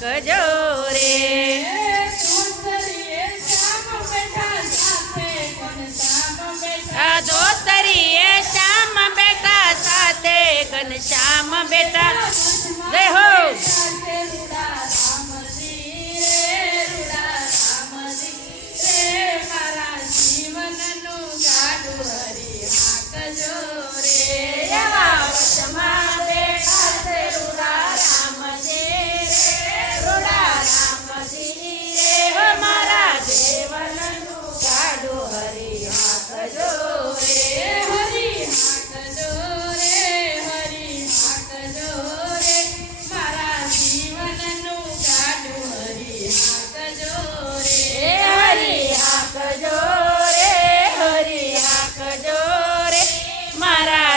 હાંકજો રે ધોતરીએ શ્યામ બેટા સાથે ઘનશ્યામ બેટા જય હો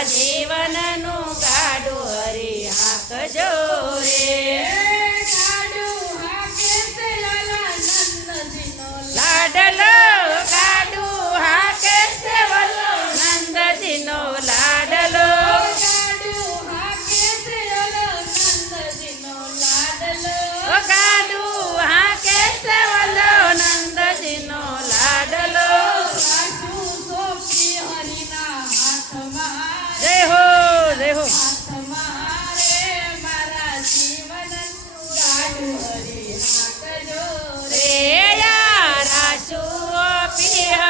જીવનનું ગાડું હરી હાંકજો રે લાડલો ગાડું હાંકે છે વલો નંદજીનો લાડલો ગાડું હાંકે છે વલો નંદજીનો લાડલો જય હો જય હો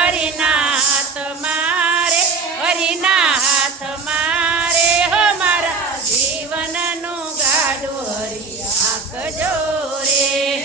હરિના હાથ મારે હરિના હાથ મારે હો મારા જીવનનું ગાડું હરી હાંકજો રે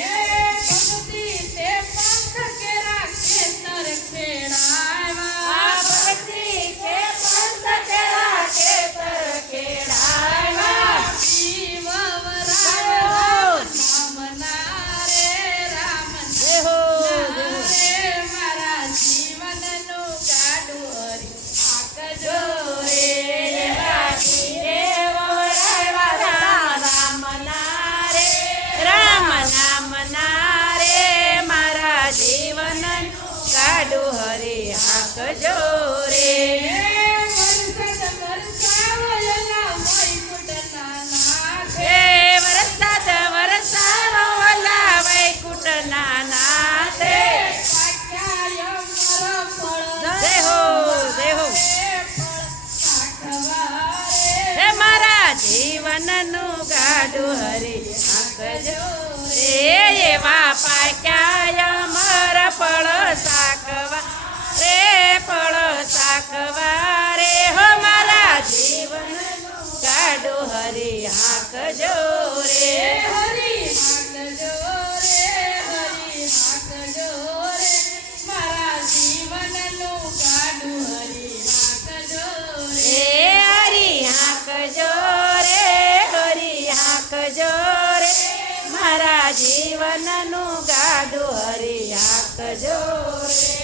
ગાડું હરી હાંકજો રે વરસાદ વરસાવો વલા વૈકુંઠના નાથે જય હો જય હો હે મારા જીવનનું ગાડું હરી હાંકજો રે એવા પાક્યા અમર ફળ સાકવા રે હો મારા જીવનનું ગાડું હરી હાંકજો રે મારા જીવનનું ગાડું હરી હાંકજો રે હરી હાંકજો રે મારા જીવનનું ગાડું હરી હાંકજો રે